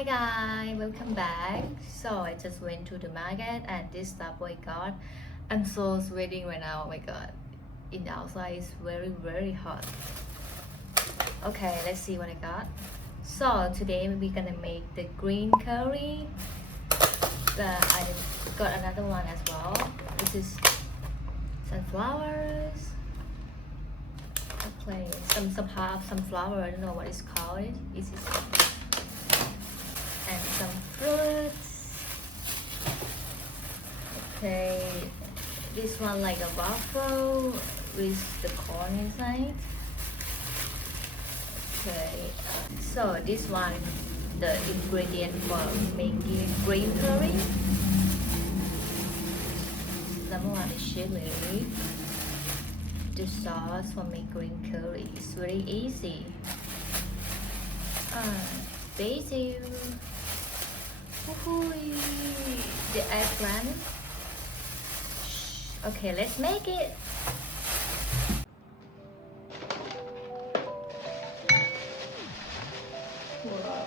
Hi guys, welcome back. So I just went to the market and this stuff I got. I'm so sweating right now. Oh my god. In the outside it's very hot. Okay, let's see what I got. So today we're gonna make the green curry. But I got another one as well. This is sunflowers. Okay, some half sunflower. I don't know what it's called. This is and some fruits. Okay, this one like a waffle with the corn inside. Okay, so this one the ingredient for making green curry. Number one is chili. The sauce for making green curry is very easy. Basil. The eggplant. Okay, let's make it. Wow.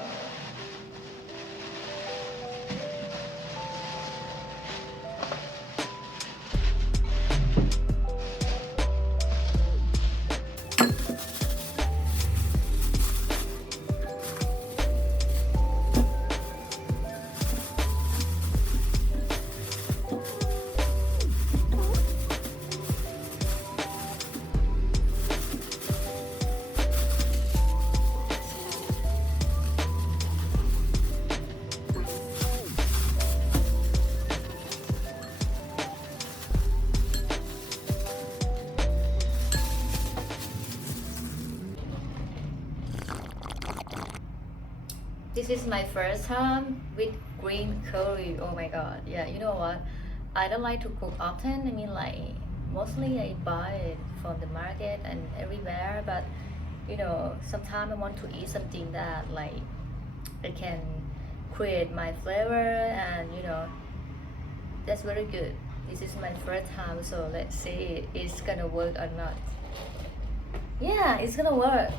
This is my first time with green curry. Oh my god. Yeah, you know what? I don't like to cook often. I mean, like, mostly I buy it from the market and everywhere. But, you know, sometimes I want to eat something that, like, I can create my flavor and, you know, that's very good. This is my first time, so let's see if it's gonna work or not. Yeah, it's gonna work.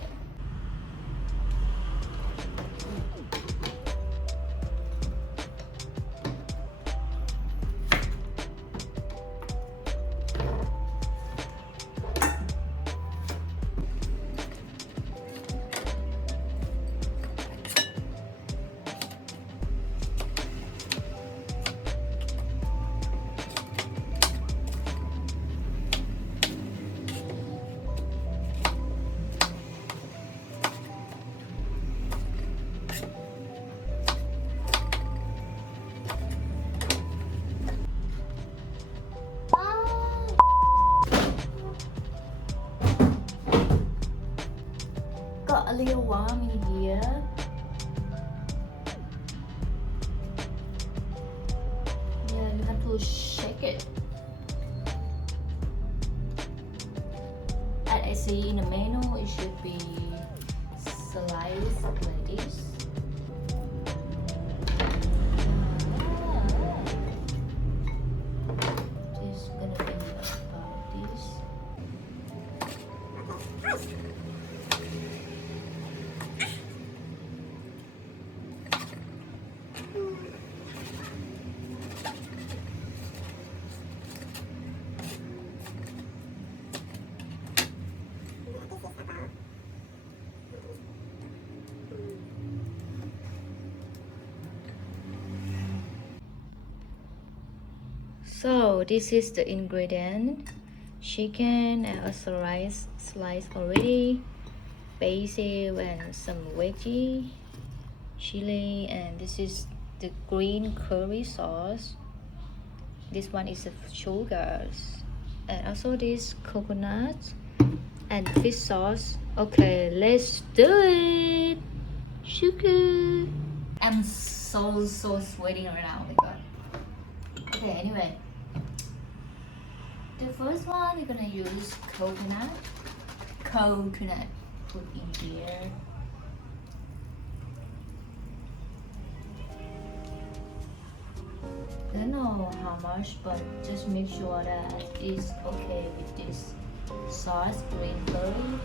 Got a little warm in here. Yeah, you have to shake it. As I see in the menu, it should be sliced like this. It's gonna be about this. So this is the ingredient: chicken and a slice already, basil and some veggie, chili, and this is the green curry sauce. This one is the sugars, and also this coconut and fish sauce. Okay, let's do it. Sugar. I'm so sweating right now. Oh my god. Okay, anyway. The first one we're gonna use coconut. Put in here. I don't know how much, but just make sure that it's okay with this sauce, green curry.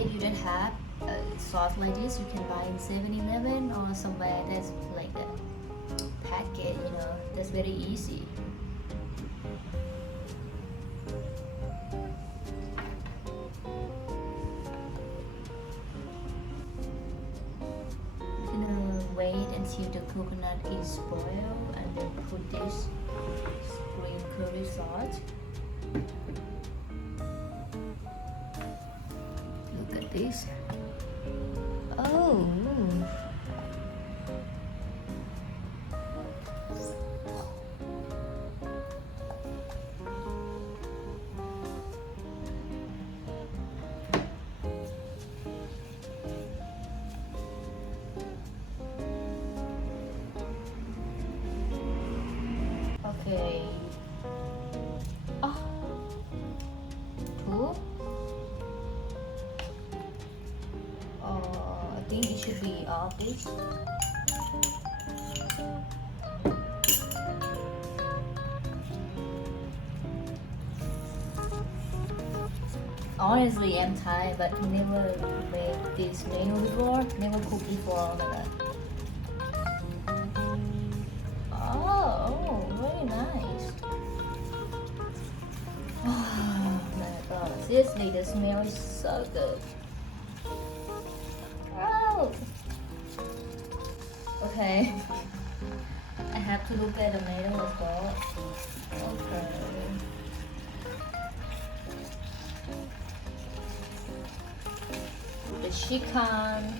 If you don't have, sauce like this you can buy in 7-Eleven or somewhere that's like a packet, you know, that's very easy. Wait until the coconut is boiled and then put this green curry sauce. Look at this. Oh. Okay. Oh. 2. I think it should be all this. Honestly, I'm Thai, but never made this menu before. Never cooked before. Oh, very nice. Oh my god, seriously, the smell is so good. Oh. Okay. I have to look at the menu as well. Okay. The chicken.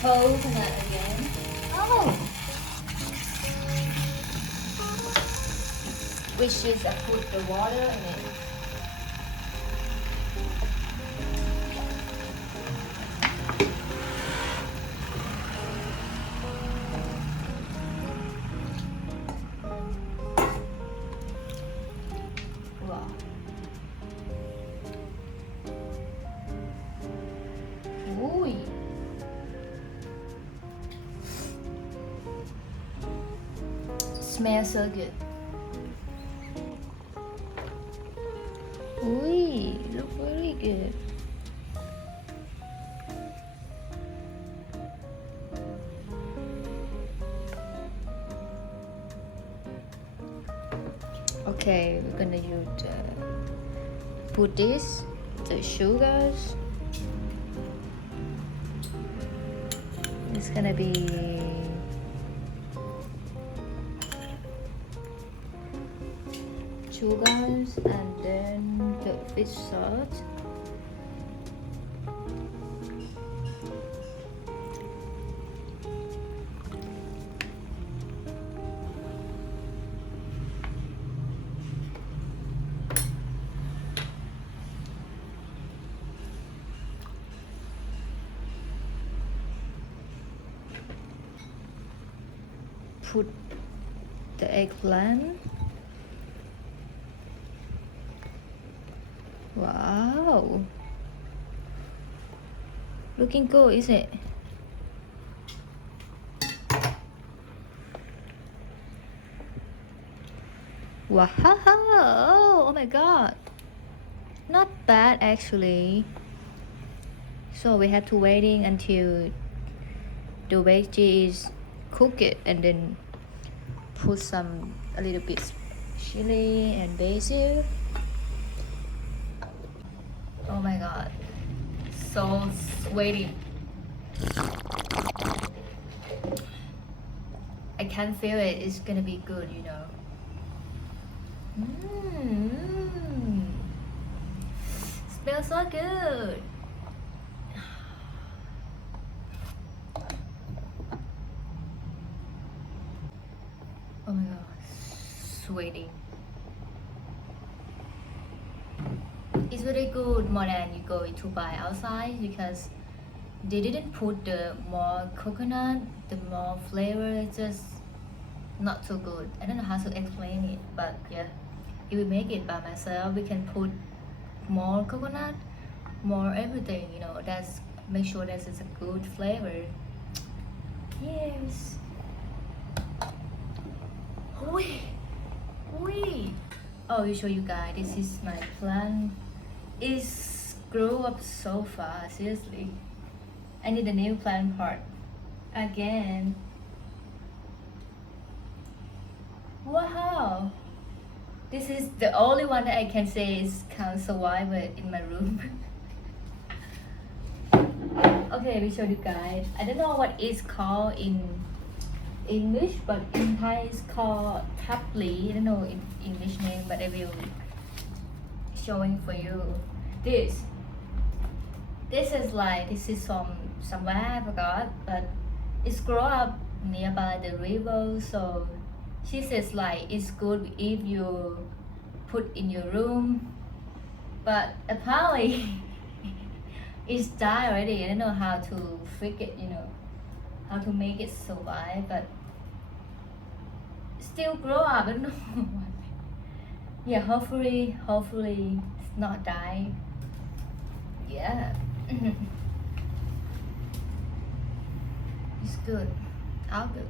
Coconut again. Oh! Which is I put the water in it. Wow. Ooh. Smells so good. Ooh, look very good. Okay, we're gonna use put this, the sugars. It's gonna be sugars and then the fish sauce. Put the eggplant. Wow, looking good, is it? Wow, oh my god, not bad actually. So we have to waiting until the veggie is cooked and then put some a little bit chili and basil. Oh my god, so sweaty. I can feel it. It's gonna be good, you know. Smells so good. Oh my god, sweating. It's very good more than you go to buy outside because they didn't put the more coconut, the more flavor, just not so good. I don't know how to explain it, but yeah, if we make it by myself, we can put more coconut more everything, you know, that's make sure that it's a good flavor. Yes. Wait, wait. Oh, I show you guys. This is my plant. It's grew up so fast. Seriously, I need a new plant part again. Wow. This is the only one that I can say is can survive in my room. Okay, we show you guys. I don't know what it's called in English, but in Thai it's called tapli. I don't know in English name, but I will showing for you. This is from somewhere I forgot, but it's grow up nearby the river, so she says like it's good if you put in your room, but apparently it's died already. I don't know how to fix it, you know, how to make it survive, but still grow up. I don't know. Yeah, hopefully it's not die. Yeah. It's good. All good.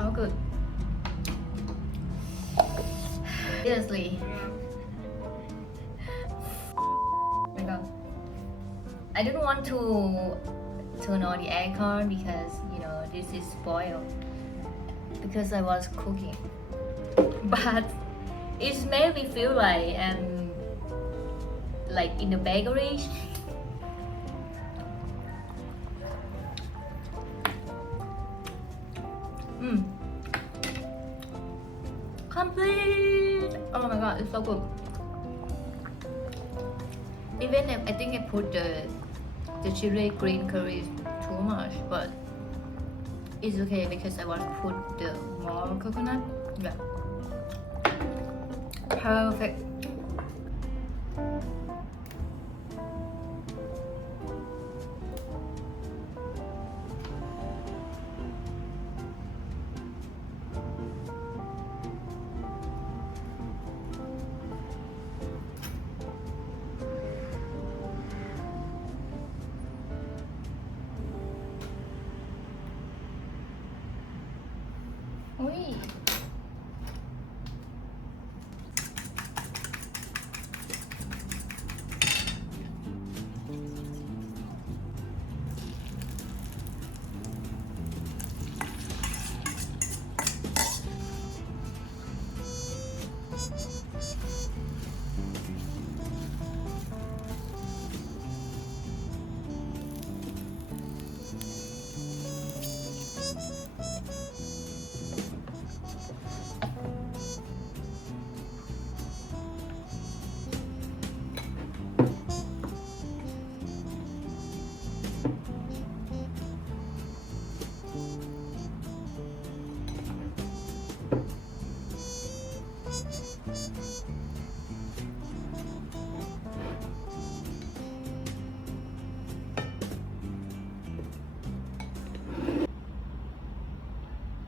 All good. Seriously. Oh my god. I didn't want to turn on the aircon because you know this is spoiled because I was cooking. But it made me feel like I'm like in the bakery. Complete. Oh my god, it's so good. Even if I think I put the chili green curry too much, but it's okay because I want to put the more coconut. Yeah, perfect. Ui.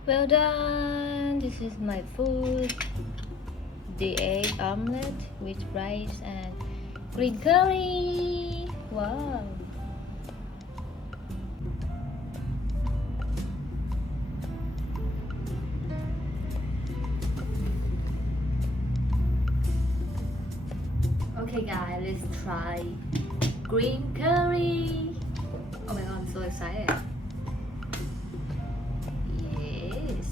Well done. This is my food. The egg omelette with rice and green curry. Wow. Okay guys, let's try green curry. Oh my god, I'm so excited. Yes.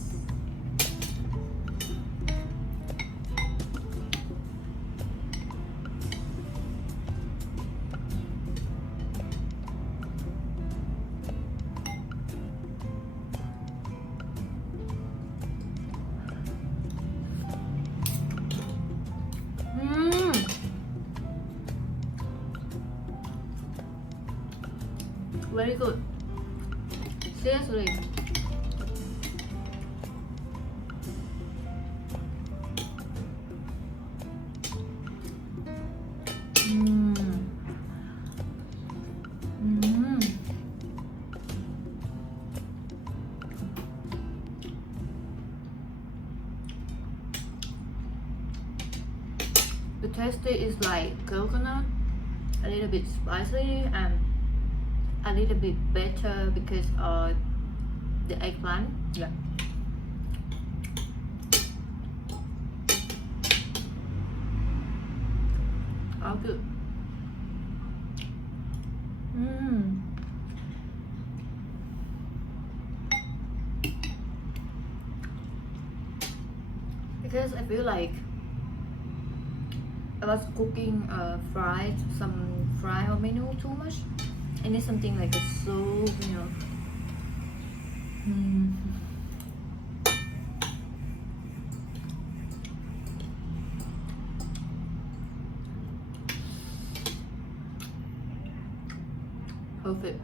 Very good. Seriously. The taste is like coconut, a little bit spicy and a little bit better because of the eggplant. Yeah. All good. Because I feel like I was cooking some fried or menu too much. I need something like a soup, you know. Perfect.